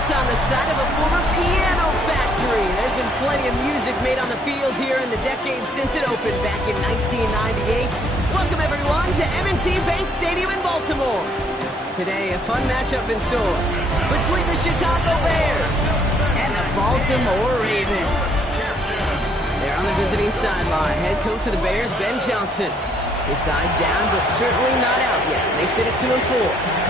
built on the side of a former piano factory. There's been plenty of music made on the field here in the decade since it opened back in 1998. Welcome, everyone, to M&T Bank Stadium in Baltimore. Today, a fun matchup in store between the Chicago Bears and the Baltimore Ravens. They're on the visiting sideline. Head coach of the Bears, Ben Johnson. His side down, but certainly not out yet. They sit at 2-4.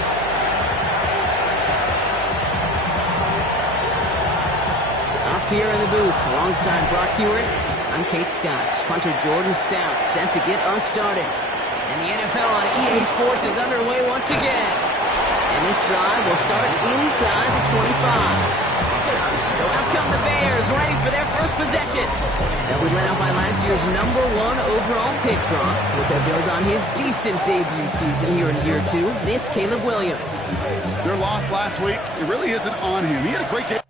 Here in the booth, alongside Brock Hewitt, I'm Kate Scott. Punter Jordan Stout set to get us started. And the NFL on EA Sports is underway once again. And this drive will start inside the 25. So out come the Bears, ready for their first possession. They'll be led out by last year's #1 overall pick, Brock. With their build on his decent debut season here in year 2, it's Caleb Williams. Their loss last week, it really isn't on him. He had a great game.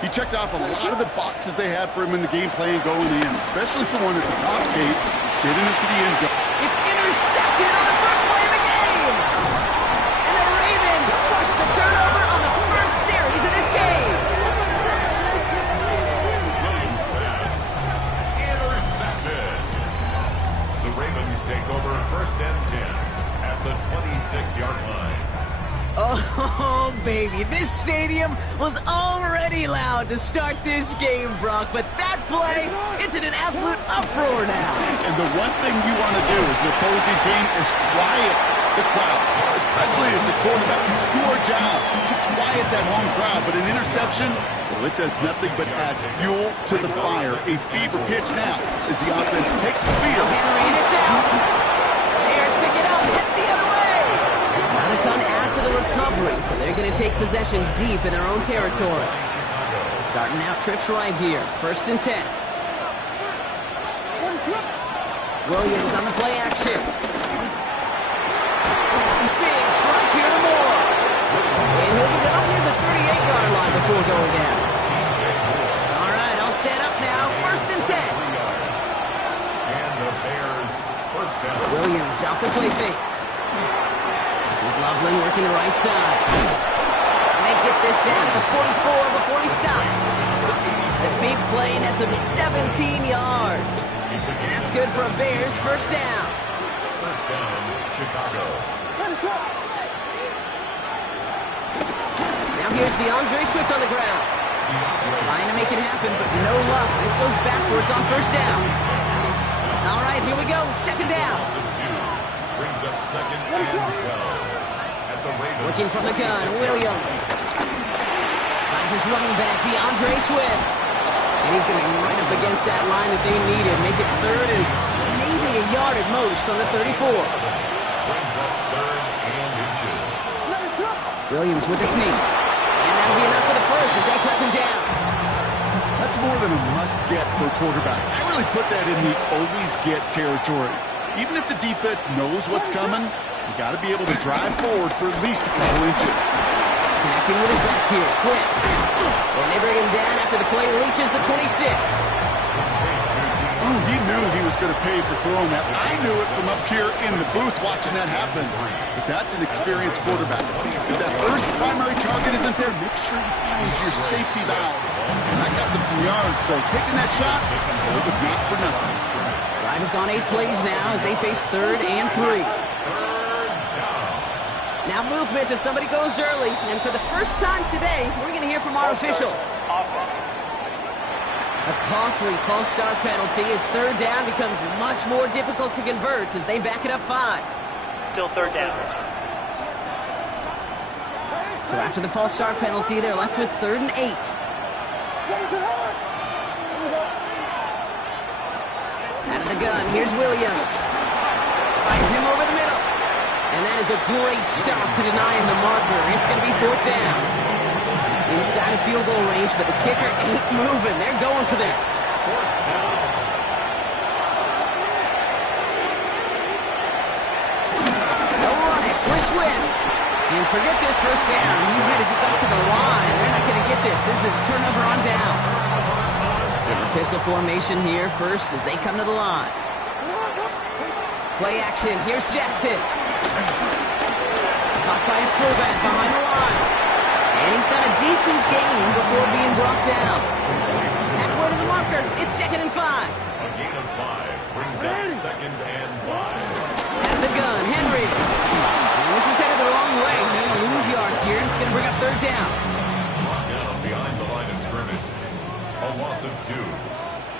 He checked off a lot of the boxes they had for him in the game plan going in, especially the one at the top gate, getting into the end zone. It's intercepted on the first play of the game! And the Ravens force the turnover on the first series of this game! Williams pass. Intercepted. The Ravens take over 1st and 10 at the 26-yard line. Oh, baby, this stadium was already loud to start this game, Brock, but that play, it's in an absolute uproar now. And the one thing you want to do as an opposing team is quiet the crowd, especially as a quarterback. It's your job to quiet that home crowd, but an interception, well, it does nothing but add fuel to the fire. A fever pitch now as the offense takes the field. Henry, and it's out. Bears pick it up, headed the other way. Not a ton after the recovery, so they're going to take possession deep in their own territory. Starting out trips right here, 1st and 10. Williams on the play action. Big strike here to Moore. And he'll get it up near the 38-yard line before going down. All right, all set up now, 1st and 10. And the Bears first down. Williams off the play fake. This is Loveland working the right side. And they get this down to the 44 before he stopped. The big play nets him 17 yards. And that's good for a Bears first down. First down, Chicago. Now here's DeAndre Swift on the ground. Trying to make it happen, but no luck. This goes backwards on 1st down. All right, here we go. 2nd down. Brings up 2nd and 12. Looking from the gun, Williams. Finds his running back, DeAndre Swift. And he's going to be right up against that line that they needed. Make it 3rd and maybe a yard at most from the 34. Brings up 3rd and inches. Williams with the sneak. And that'll be enough for the first as they touch him down. That's more than a must-get for a quarterback. I really put that in the always-get territory. Even if the defense knows what's coming, you got to be able to drive forward for at least a couple inches. Connecting with his back here, Swift. And they bring him down after the play reaches the 26. Ooh, he knew he was going to pay for throwing that. I knew it from up here in the booth watching that happen. But that's an experienced quarterback. If that first primary target isn't there, make sure you find your safety valve. And that got them some yards, so taking that shot, it was not for nothing. Drive has gone 8 plays now as they face 3rd and 3. Now movement as somebody goes early, and for the first time today, we're going to hear from our officials. A costly false start penalty as 3rd down becomes much more difficult to convert as they back it up 5. Still 3rd down. So after the false start penalty, they're left with 3rd and 8. Out of the gun, here's Williams. Finds him over the middle. And that is a great stop to deny him the marker. It's going to be 4th down. inside of field goal range, but the kicker ain't moving. They're going for this. They'll run it for Swift. And forget this first down. He's made as he got to the line. They're not going to get this. This is a turnover on down. Different pistol formation here first as they come to the line. Play action. Here's Jackson. Caught by his fullback behind the line. And he's got a decent gain before being brought down. Halfway to the marker. It's 2nd and 5. A gain of 5 brings up 2nd and 5. Out of the gun, Henry. And this is headed the wrong way. They're going to lose yards here. It's going to bring up 3rd down. Brought down behind the line of scrimmage. A loss of 2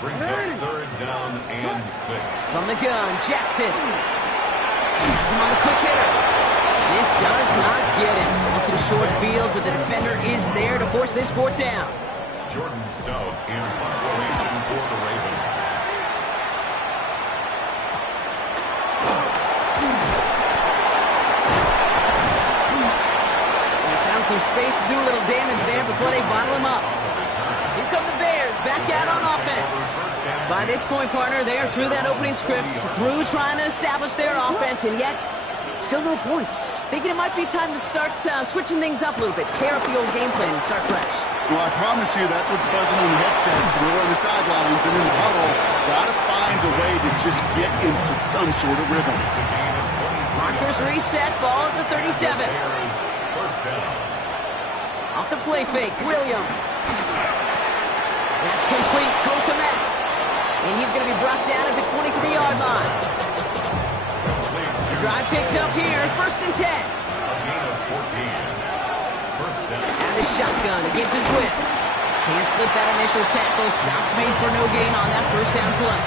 brings up 3rd down and 6. From the gun, Jackson. Has him on the quick hitter. This does not get it. Looking short field, but the defender is there to force this 4th down. Jordan Stout in punt formation for the Ravens. They found some space to do a little damage there before they bottle him up. Here come the Bears, back out on offense. By this point, partner, they are through that opening script, through trying to establish their offense, and yet still no points. Thinking it might be time to start switching things up a little bit, tear up the old game plan and start fresh. Well, I promise you that's what's buzzing on the headsets and we're on the sidelines and in the huddle. Gotta find a way to just get into some sort of rhythm. Markers reset, ball at the 37. First down. Off the play fake, Williams. That's complete, Cole Kmet. And he's going to be brought down at the 23-yard line. The drive picks up here, 1st and 10. A gain of 14. First down. And the shotgun to give to Swift. Can't slip that initial tackle. Stops made for no gain on that 1st down play.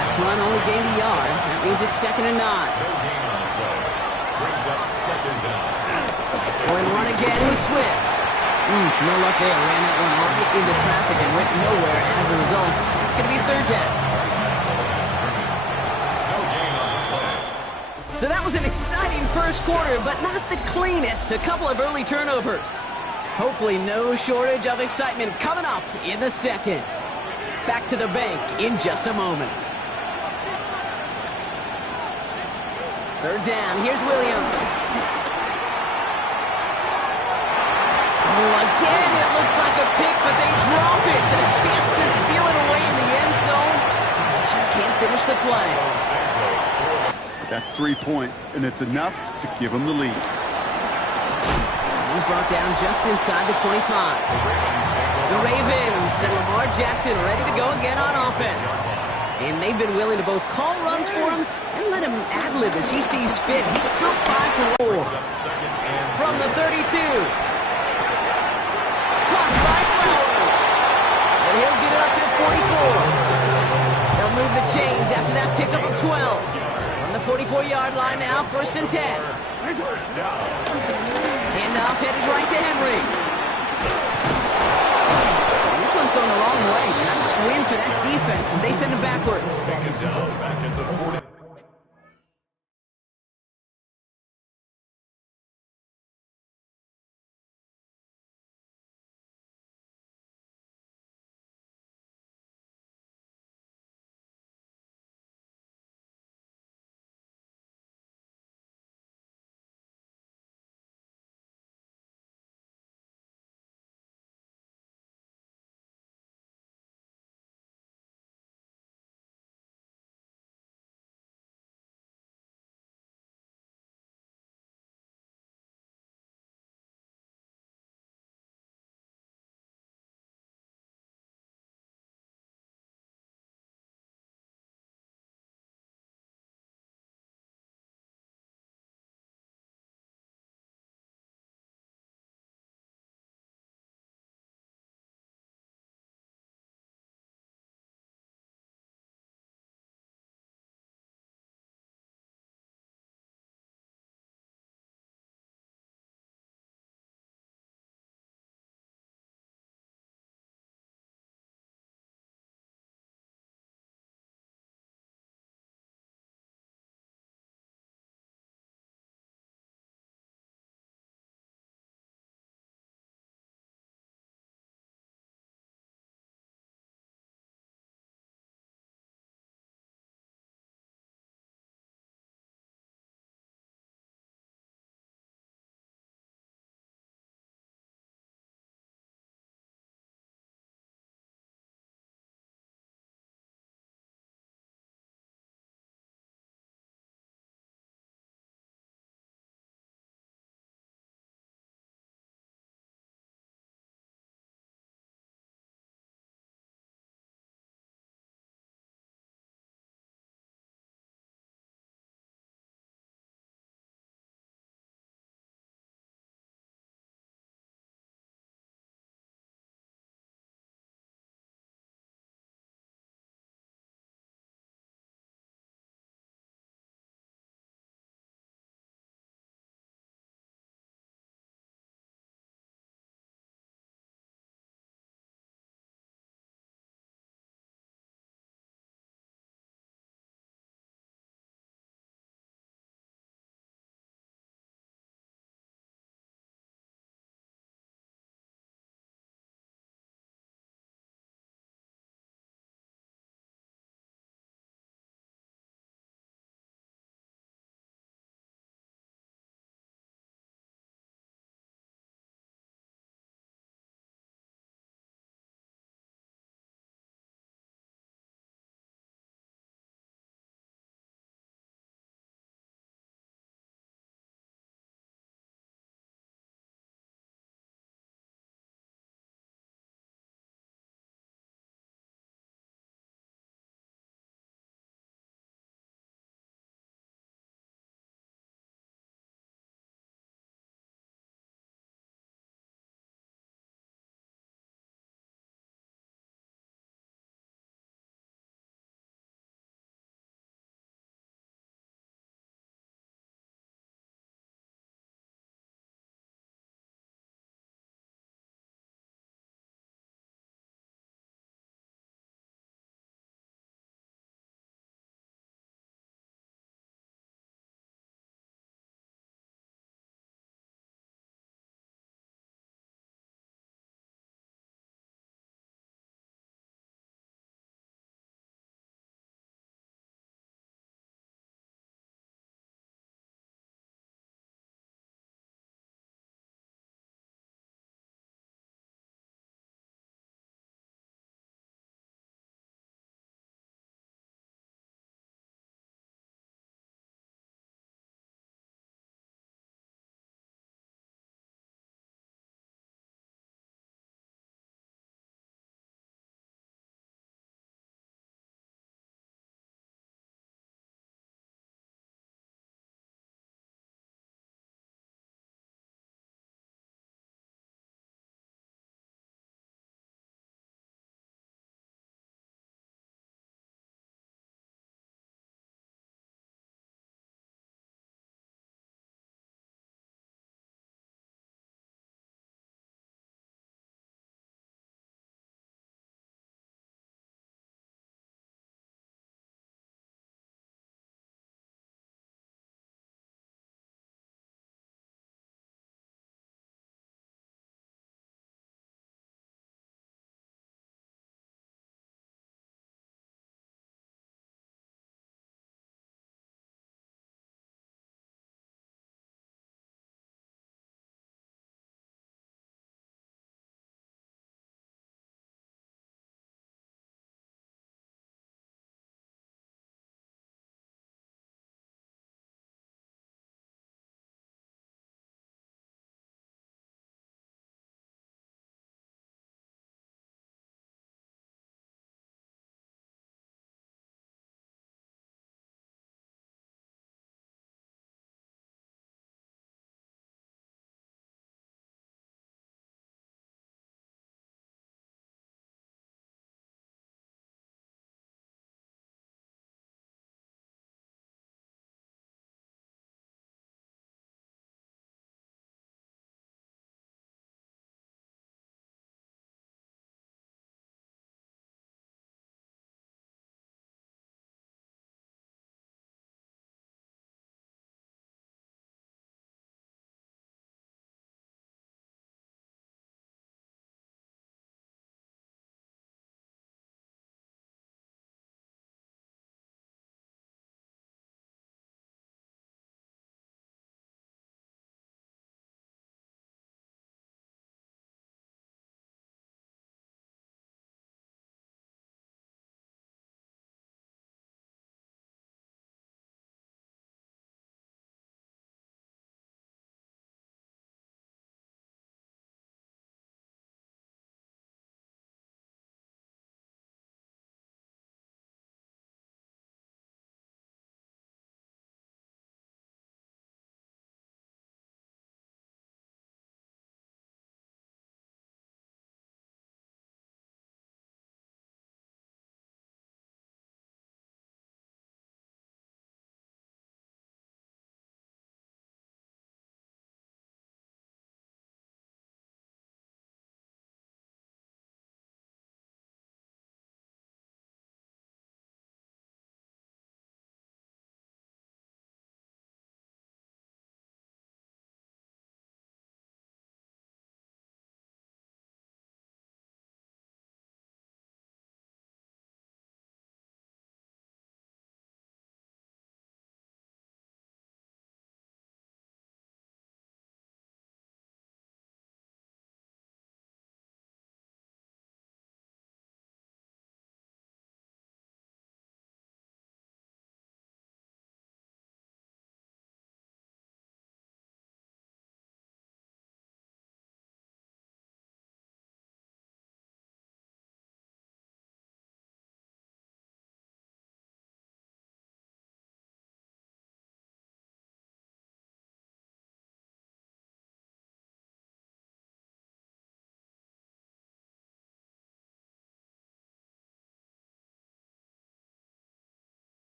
Last run only gained a yard. That means it's 2nd and 9. No gain on the play. Brings up 2nd down. Going run again with Swift. No luck there. Ran that one right into traffic and went nowhere as a result. It's going to be 3rd down. No gain on the play. So that was an exciting first quarter, but not the cleanest. A couple of early turnovers. Hopefully no shortage of excitement coming up in the 2nd. Back to the bank in just a moment. 3rd down. Here's Williams. Oh, again, it looks like a pick, but they drop it. A chance to steal it away in the end zone. They just can't finish the play. But that's 3 points, and it's enough to give them the lead. And he's brought down just inside the 25. The Ravens and Lamar Jackson ready to go again on offense. And they've been willing to both call runs for him and let him ad-lib as he sees fit. He's top 5 for roll. From the 32. And he'll get it up to the 44. They'll move the chains after that pickup of 12. On the 44-yard line now, 1st and 10. Handoff headed right to Henry. And this one's going the wrong way. Nice win for that defense as they send him backwards. Back at the 40.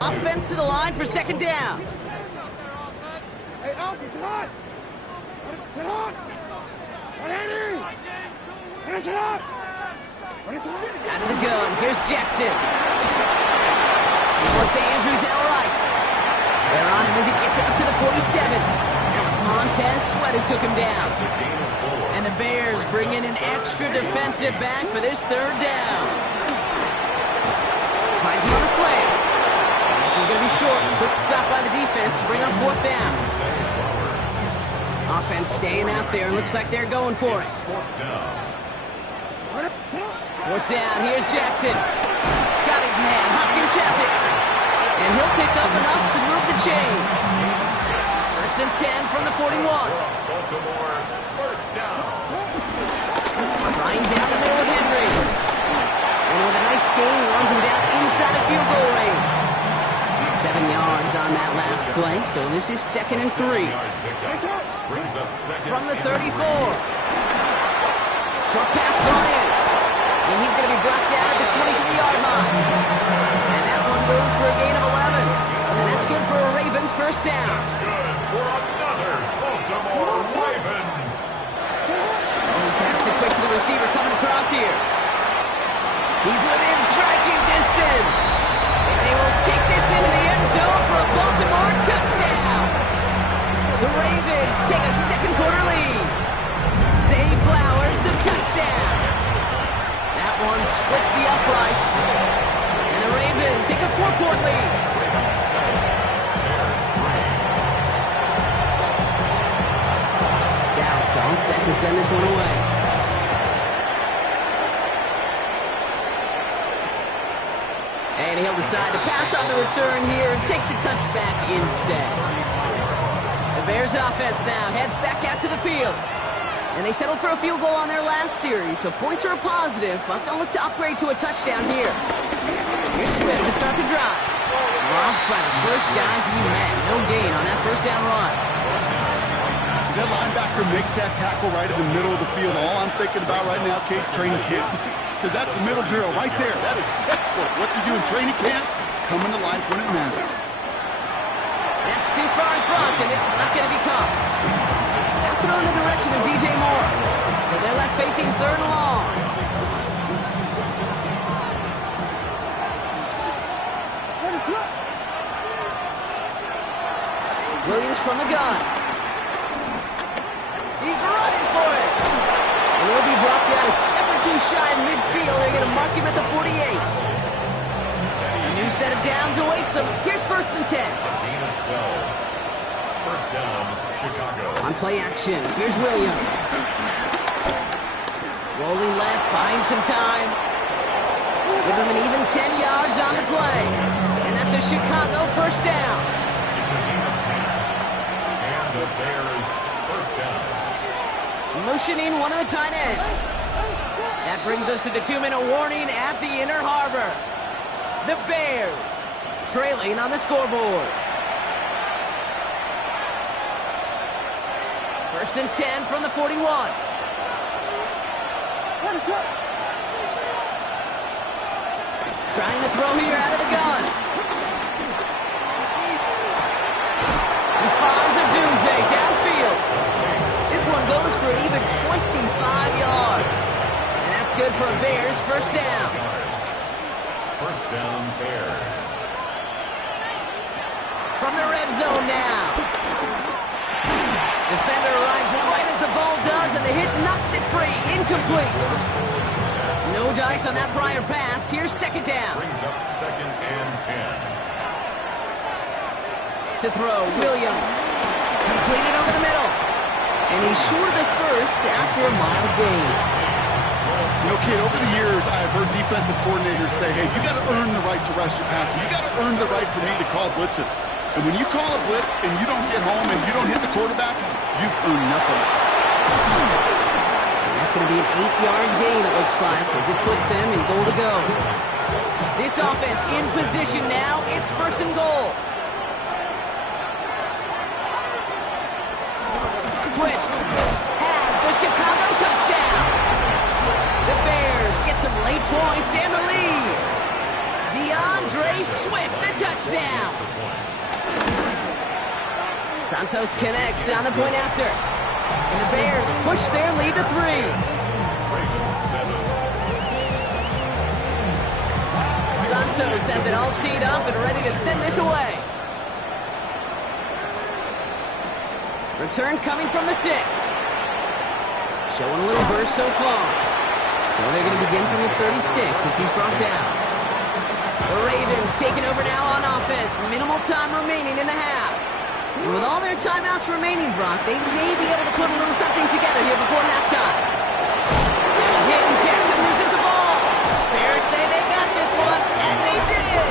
Offense to the line for second down. Hey, out of the gun, here's Jackson. What's Andrews out right. They're on him as he gets it up to the 47. That was Montez Sweat who took him down. And the Bears bring in an extra defensive back for this third down. Finds him on the slant. This is going to be short. Quick stop by the defense. Bring up fourth down. Offense staying out there. Looks like they're going for it. Fourth down. Here's Jackson. Got his man. Hopkins has it. And he'll pick up enough to move the chains. First and 10 from the 41. Baltimore, first down. Trying down the middle with Henry. And with a nice gain, he runs him down inside of field goal range. 7 yards on that last play, so this is 2nd and 3. Brings up second From the 34. Short pass Bryant. And he's going to be brought down at the 23-yard line. And that one goes for a gain of 11. And that's good for a Ravens first down. That's good for another Baltimore Raven. He taps it quick to the receiver coming across here. He's within striking distance. And they will take this into the end zone for a Baltimore touchdown. The Ravens take a second quarter lead. Zay Flowers, the touchdown. That one splits the uprights. And the Ravens take a 4-point lead. Stout all set to send this one away. And he'll decide to pass on the return here and take the touchback instead. The Bears offense now heads back out to the field. And they settled for a field goal on their last series, so points are a positive, but they'll look to upgrade to a touchdown here. Here's Swift to start the drive. Dropped by the first guy he met. No gain on that first down run. As that linebacker makes that tackle right in the middle of the field, all I'm thinking about right now, Kate's training camp. Because that's the middle drill right there. That is textbook. What you do in training camp, coming to life when it matters. That's too far in front, and it's not going to be caught. Now thrown in the direction of DJ Moore. So they're left facing third and long. Williams from the gun. He's running for it. And he'll be brought down a step or two shy in midfield. They're going to mark him at the 48. A new set of downs awaits him. Here's first and 10. Gain of 12. First down, Chicago. On play action, here's Williams. Rolling left, buying some time. Give him an even 10 yards on the play. And that's a Chicago first down. It's a gain of 10. And the Bears first down. Motioning one of the tight ends. That brings us to the 2-minute warning at the inner harbor. The Bears trailing on the scoreboard. First and 10 from the 41. Trying to throw here out of the gun. Fonz Odunze downfield. This one goes for an even 25 yards. And that's good for a Bears first down. First down, Bears. From the red zone now. Defender arrives right as the ball does, and the hit knocks it free. Incomplete. No dice on that prior pass. Here's second down. Brings up second and 10. To throw, Williams. Completed over the middle. And he's short of the first after a mild gain. You know, kid, over the years, I've heard defensive coordinators say, hey, you got to earn the right to rush your passer. You got to earn the right for me to call blitzes. And when you call a blitz and you don't get home and you don't hit the quarterback, you've earned nothing. And that's going to be an 8-yard gain, it looks like, as it puts them in goal to go. This offense in position now. It's first and goal. Swift has the Chicago touchdown. The Bears get some late points and the lead. Swift, the touchdown. Santos connects on the point after. And the Bears push their lead to 3. Santos has it all teed up and ready to send this away. Return coming from the 6. Showing a little burst so far. So they're going to begin from the 36 as he's brought down. The Ravens taking over now on offense. Minimal time remaining in the half. And with all their timeouts remaining, Brock, they may be able to put a little something together here before halftime. And a hit, and Jackson loses the ball. Bears say they got this one, and they did.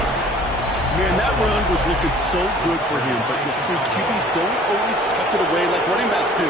Man, that run was looking so good for him, but you see, QBs don't always tuck it away like running backs do.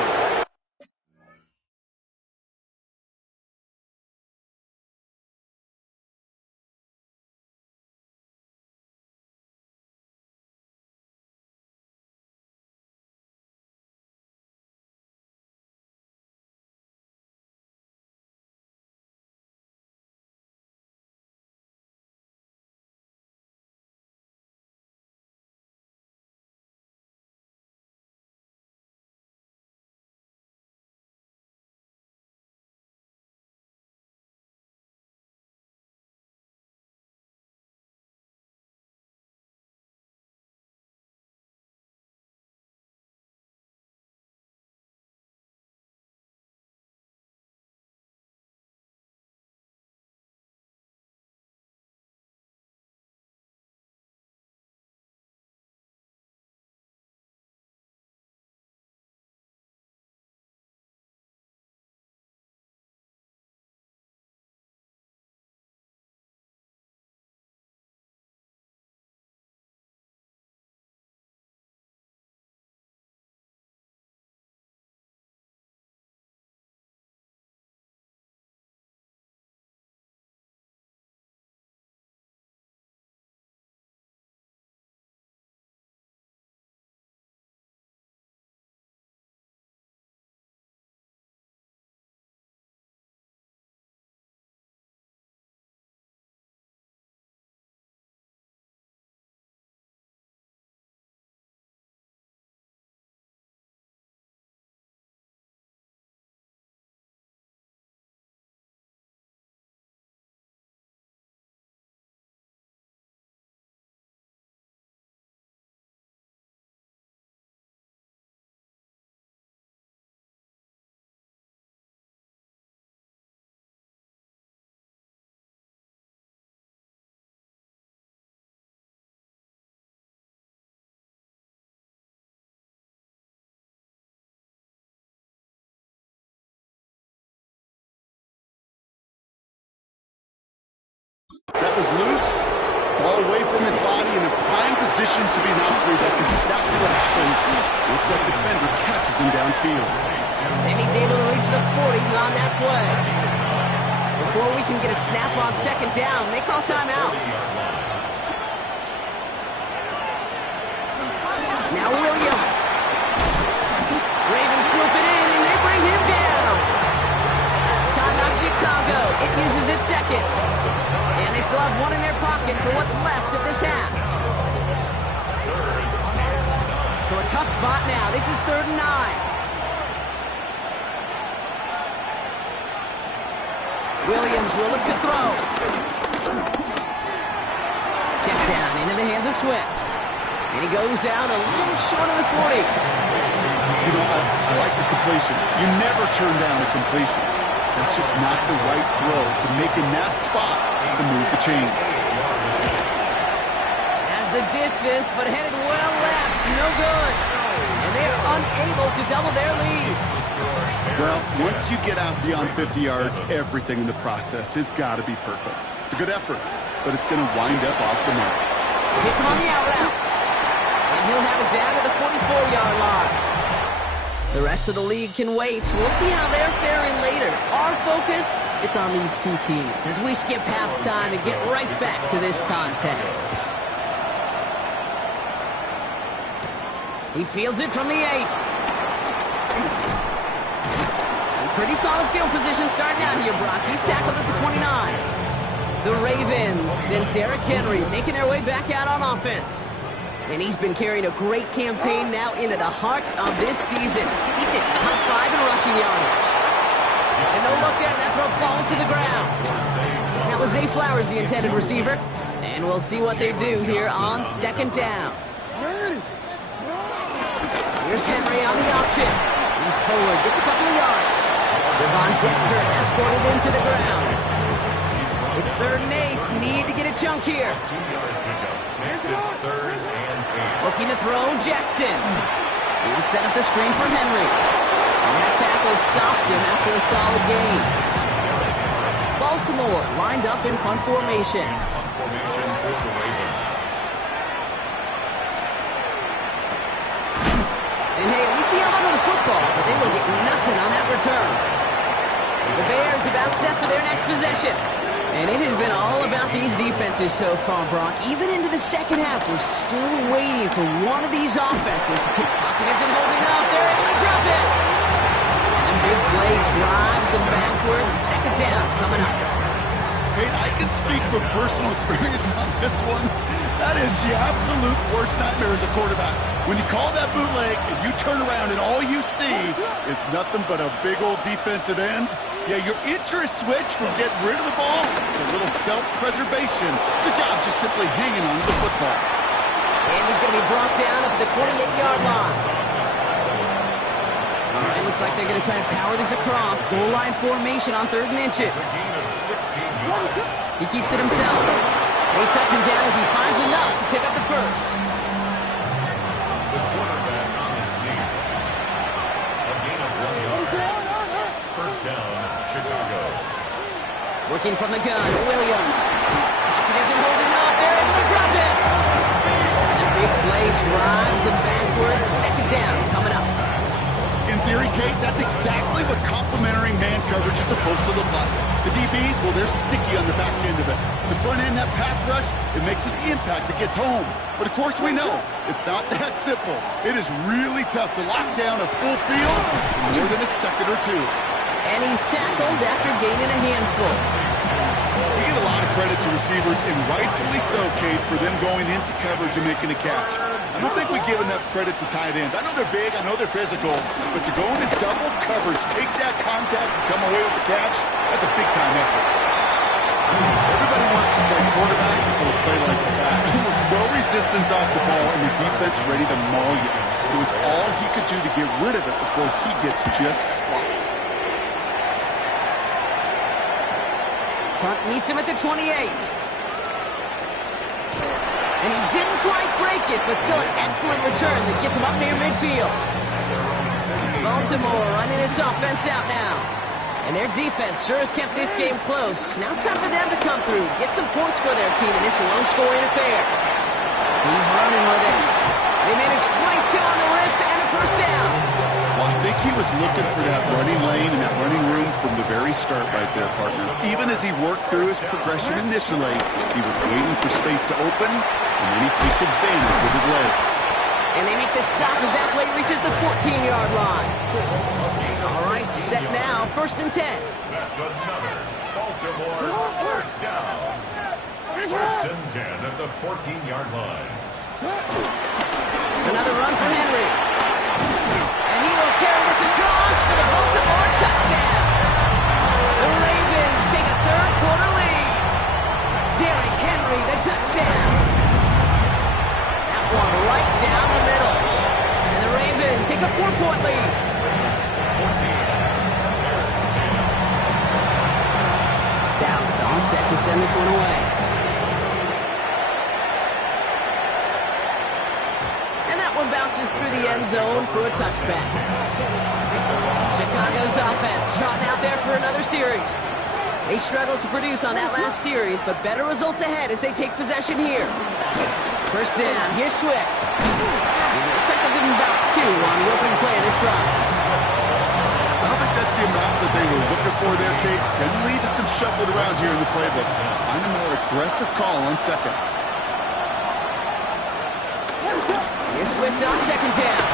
That was loose, ball away from his body in a prime position to be knocked free. That's exactly what happens once that defender catches him downfield. And he's able to reach the 40 on that play. Before we can get a snap on second down, they call timeout. Now Williams. Ravens swoop it in, and they bring him down. Timeout Chicago. It uses its second. And they still have one in their pocket for what's left of this half. So a tough spot now. This is 3rd and 9. Williams will look to throw. Check down into the hands of Swift. And he goes out a little short of the 40. You know, I like the completion. You never turn down a completion. That's just not the right throw to make in that spot to move the chains. Has the distance, but headed well left. No good. And they are unable to double their lead. Well, once you get out beyond 50 yards, everything in the process has got to be perfect. It's a good effort, but it's going to wind up off the mark. Hits him on the out route. And he'll have it down to the 44-yard line. The rest of the league can wait. We'll see how they're faring later. Our focus, it's on these two teams as we skip halftime and get right back to this contest. He fields it from the 8. Pretty solid field position starting out here, Brock. He's tackled at the 29. The Ravens and Derrick Henry making their way back out on offense. And he's been carrying a great campaign now into the heart of this season. He's hit top 5 in rushing yardage. And no look there, that throw falls to the ground. That was Zay Flowers, the intended receiver. And we'll see what they do here on second down. Here's Henry on the option. He's forward, gets a couple of yards. Devon Dexter escorted into the ground. It's 3rd and 8. Need to get a chunk here. 2-yard pickup. Makes it 3rd and 8. Looking to throw, Jackson. He'll set up the screen for Henry. And that tackle stops him after a solid gain. Baltimore lined up in punt formation. Punt formation for the Ravens. And hey, we see him under the football, but they will get nothing on that return. The Bears about set for their next possession. And it has been all about these defenses so far, Brock. Even into the second half, we're still waiting for one of these offenses to take Hopkins and holding up. They're able to drop it. And the big play drives them backwards. Second down coming up. Hey, I can speak from personal experience on this one. That is the absolute worst nightmare as a quarterback. When you call that bootleg and you turn around and all you see is nothing but a big old defensive end, yeah, your interest switch from getting rid of the ball to a little self-preservation. Good job just simply hanging on to the football. And he's going to be brought down up at the 28-yard line. All right, looks like they're going to try to power this across. Goal line formation on 3rd and inches. Gain of 16 yards. He keeps it himself. They touch him down as he finds enough to pick up the first. The quarterback on the sneak. A gain of 1 yard. First down, Chicago. Working from the gun, Williams. Hopkins isn't holding up. They're able to drop it. And the big play drives them backwards. Second down coming up. In theory, Kate, that's exactly what complementary man coverage is supposed to look like. The DBs, well, they're sticky on the back end of it. The front end, that pass rush, it makes an impact that gets home. But of course we know, it's not that simple. It is really tough to lock down a full field in more than a second or two. And he's tackled after gaining a handful. We give a lot of credit to receivers, and rightfully so, Kate, for them going into coverage and making a catch. I don't think we give enough credit to tight ends. I know they're big, I know they're physical, but to go into double coverage, take that contact and come away with the catch, that's a big-time effort. Everybody wants to play quarterback until a play like that. Almost no resistance off the ball, and the defense ready to maul you. It was all he could do to get rid of it before he gets just clocked. Punt meets him at the 28. And he didn't quite break it, but still an excellent return that gets him up near midfield. Baltimore running its offense out now. And their defense sure has kept this game close. Now it's time for them to come through, get some points for their team in this low-scoring affair. He's running with it. They managed 22 on the rip and a first down. Well, I think he was looking for that running lane and that running room from the very start right there, partner. Even as he worked through his progression initially, he was waiting for space to open, and then he takes advantage with his legs. And they make the stop as that play reaches the 14-yard line. All right, set now, 1st and 10. That's another Baltimore first down. 1st and 10 at the 14-yard line. Another run for Henry. And he will carry this across for the Baltimore touchdown. The Ravens take a 3rd quarter lead. Derrick Henry, the touchdown. That one right down the middle. And the Ravens take a 4-point lead. 14. Stout all set to send this one away. Bounces through the end zone for a touchback. Chicago's offense trotting out there for another series. They struggled to produce on that last series, but better results ahead as they take possession here. First down, here's Swift. Looks like they're giving about 2 on the opening play of this drive. I don't think that's the amount that they were looking for there, Kate. Can lead to some shuffled around here in the playbook. Find a more aggressive call on second. Here's Swift on second down.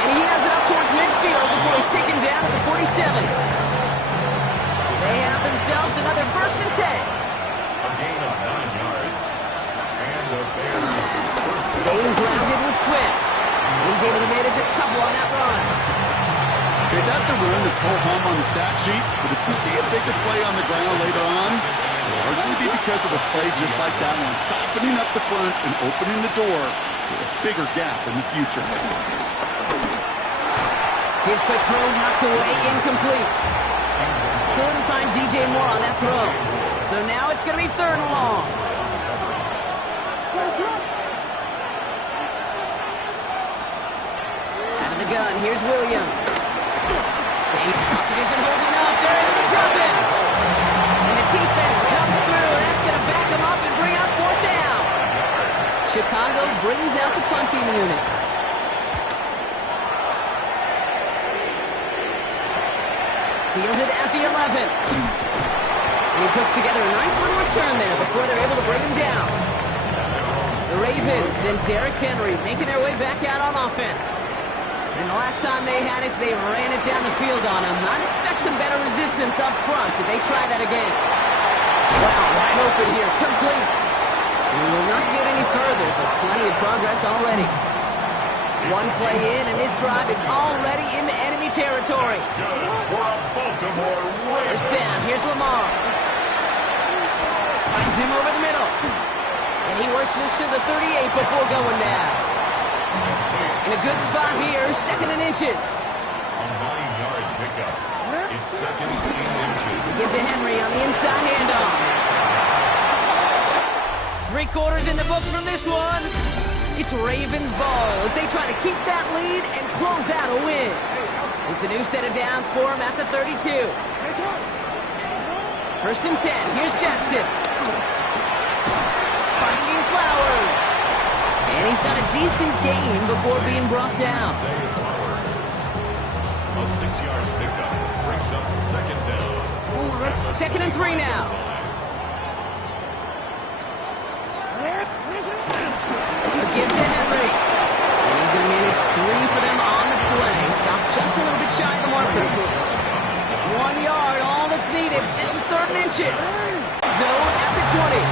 And he has it up towards midfield before he's taken down at the 47. They have him themselves another 1st and 10. A gain of 9 yards. And the Bears first down. Staying grounded with Swift. He's able to manage a couple on that run. Okay, that's a run that's ho-hum on the stat sheet, but if you see a bigger play on the ground later on, it'll largely be because of a play just like that one, softening up the front and opening the door for a bigger gap in the future. His quick throw knocked away, incomplete. Couldn't find DJ Moore on that throw. So now it's going to be 3rd and long. Out of the gun, here's Williams. State pocket isn't holding up. They're able to drop it. And the defense comes through. That's going to back them up and bring up 4th down. Chicago brings out the punting unit. Fielded at the 11. And he puts together a nice little return there before they're able to bring him down. The Ravens and Derrick Henry making their way back out on offense. And the last time they had it, they ran it down the field on him. I'd expect some better resistance up front if they try that again. Wow, wide open here, complete. We will not get any further, but plenty of progress already. One play in, and this drive is already into enemy territory. Good for a Baltimore Ravens. 1st down, here's Lamar. Finds him over the middle. And he works this to the 38 before going down. In a good spot here, 2nd and inches. A 9-yard pickup. It's 2nd and inches. Get to Henry on the inside handoff. 3 quarters in the books from this one. It's Ravens ball as they try to keep that lead and close out a win. It's a new set of downs for him at the 32. 1st and 10. Here's Jackson. Finding Flowers. And he's got a decent gain before being brought down. A 6-yard pickup brings up 2nd down. 2nd and 3 now. A give to Henry. And he's going to manage 3 for them on the play. Stop just a little bit shy of the marker. 1 yard, all that's needed. This is 3rd and inches. Zone at the 20.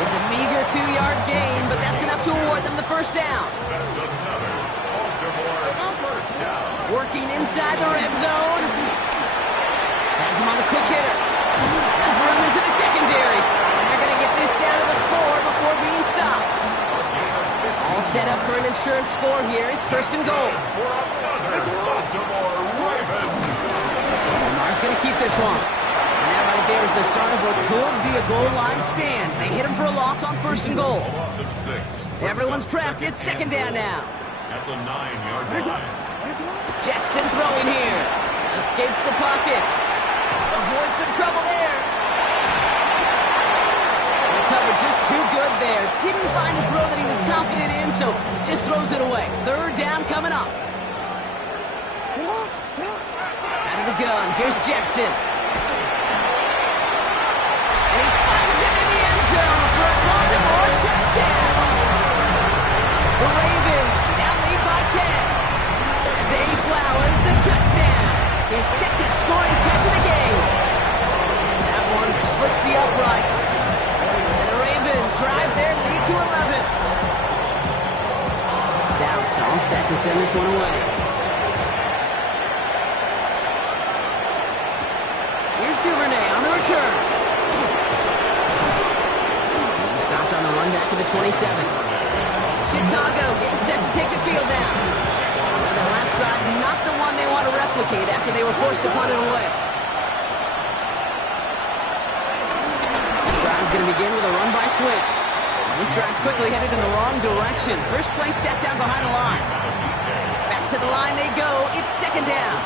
It's a meager 2-yard gain, but that's enough to award them the 1st down. That's another Baltimore first down. Working inside the red zone. Has him on the quick hitter. Has room into the secondary. And they're going to get this down to the 4 before being stopped. All set up for an insurance score here. It's 1st and goal. For another Baltimore Ravens. Lamar's going to keep this one. And that right there is the start of what could be a goal line stand. They hit him for a loss on 1st and goal. A loss of 6. Everyone's prepped. It's 2nd down now. At the 9-yard line. Jackson throwing here. Escapes the pocket. Avoids some trouble there. And the cover just too good there. Didn't find a throw that he was confident in, so just throws it away. 3rd down coming up. Out of the gun, here's Jackson. And he finds him in the end zone for a Baltimore touchdown. The Ravens now lead by 10. Zay Flowers, the touchdown. His 2nd scoring catch of the game. That one splits the uprights. And the Ravens drive their lead to 11. Stout all set to send this one away. Here's Duvernay on the return. He stopped on the run back to the 27. Chicago getting set to take the field down. Well, their last drive, not the one they want to replicate after they were forced to punt it away. This drive's going to begin with a run by Swift. This drive's quickly headed in the wrong direction. First play set down behind the line. Back to the line they go. It's 2nd down.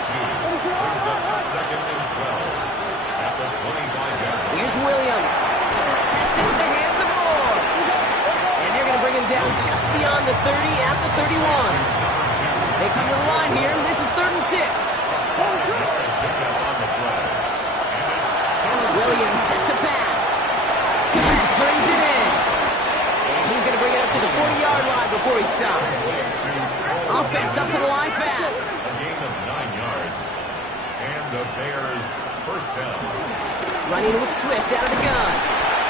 Brings up 2nd and 12. At the 25-yard line. Here's Williams. That's in the hands of Moore. And they're going to bring him down just beyond the 30 at the 31. They come to the line here. This is 3rd and 6. Williams set to pass. Brings it in. And he's going to bring it up to the 40-yard line before he stops. Offense up to the line fast. A gain of 9 yards. And the Bears first down. Running with Swift out of the gun.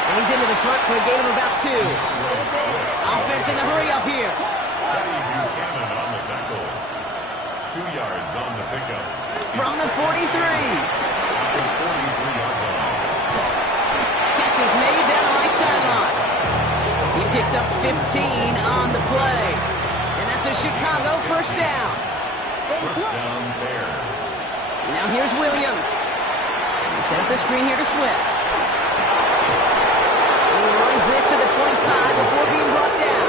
And he's into the front for a gain of about 2. Offense in the hurry-up here. Teddy Buchanan on the tackle. 2 yards on the pickup. From the 43. At the 43-yard line. Catch is made down the right sideline. He picks up 15 on the play. And that's a Chicago first down. First down Bears. Now here's Williams. He set up the screen here to Swift. He runs this to the 25 before being brought down.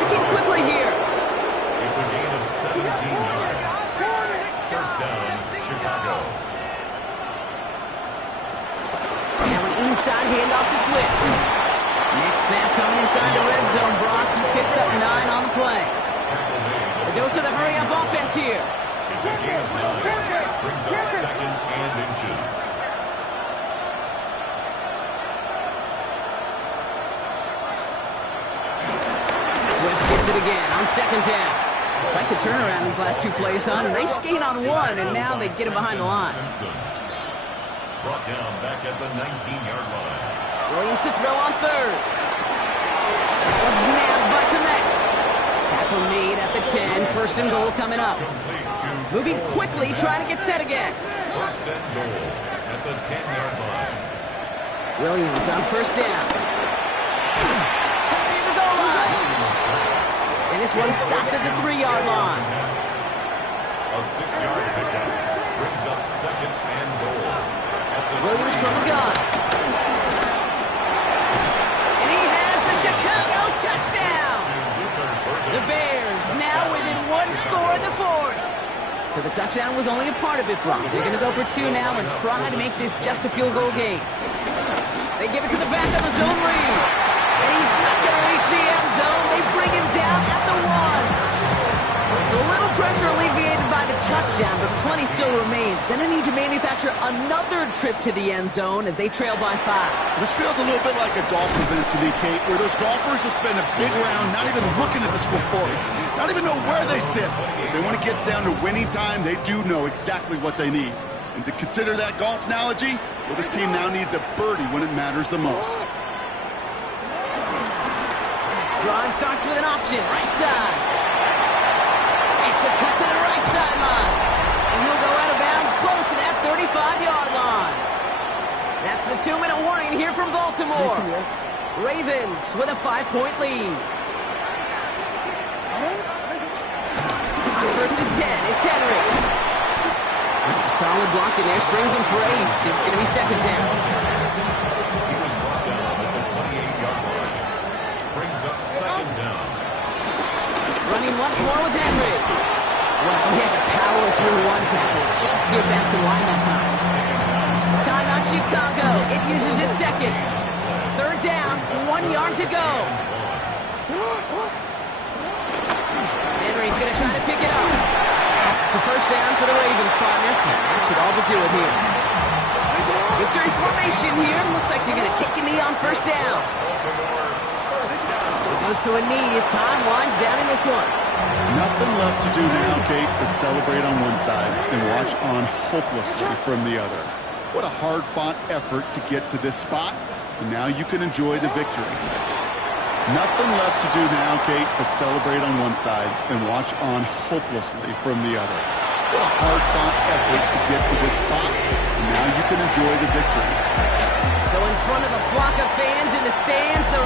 Working quickly here. It's a gain of 17 yards. First down, Chicago. Now an inside handoff to Swift. Next snap coming inside the red zone. Brock, he picks up 9 on the play. The dose of the hurry-up offense here. It's a gain of 9. Brings up second and inches. Swift gets it again on second down. Like the turnaround these last 2 plays, huh? Nice gain on 1, and now they get him behind the line. Simpson. Brought down back at the 19-yard line. Williams to throw on third. One's nabbed by Komet. Tackle made at the 10. First and goal coming up. Complete to Moving quickly, trying to get set again. first and goal at the 10-yard line. Williams on first down. Near the goal line. And this one's stopped at the 3-yard line. A 6-yard pickup brings up second and goal at the Williams from the gun. And he has the Chicago touchdown. The Bears now within 1 score in the 4th. So the touchdown was only a part of it, Brock. They're going to go for 2 now and try to make this just a field goal game. They give it to the back of the zone read. And he's not going to reach the end zone. They bring him down at the 1. So a little pressure alleviated by the touchdown, but plenty still remains. Going to need to manufacture another trip to the end zone as they trail by 5. This feels a little bit like a golf event to me, Kate, where those golfers will spend a big round not even looking at the scoreboard, not even know where they sit. When it gets down to winning time, they do know exactly what they need. And to consider that golf analogy, well, this team now needs a birdie when it matters the most. Drive starts with an option, right side. Makes a cut to the right sideline. And he'll go out of bounds close to that 35-yard line. That's the 2-minute warning here from Baltimore. Ravens with a 5-point lead. On first and 10, it's Henry. Solid block in there, springs him for 8. It's going to be second down. He was brought down at the 28-yard line. Brings up second down. Running once more with Henry. Well, he had to power through 1 tackle just to get back to the line that time. Timeout Chicago. It uses its seconds. Third down, 1 yard to go. Henry's going to try to pick it up. It's a first down for the Ravens, partner. That should all but do it here. Victory formation here. Looks like they're going to take a knee on first down. It goes to a knee as time winds down in this one. Nothing left to do now, Kate, but celebrate on one side and watch on hopelessly from the other. What a hard-fought effort to get to this spot, and now you can enjoy the victory. Nothing left to do now, Kate, but celebrate on one side and watch on hopelessly from the other. What a hard-fought effort to get to this spot, and now you can enjoy the victory. So in front of a flock of fans in the stands, the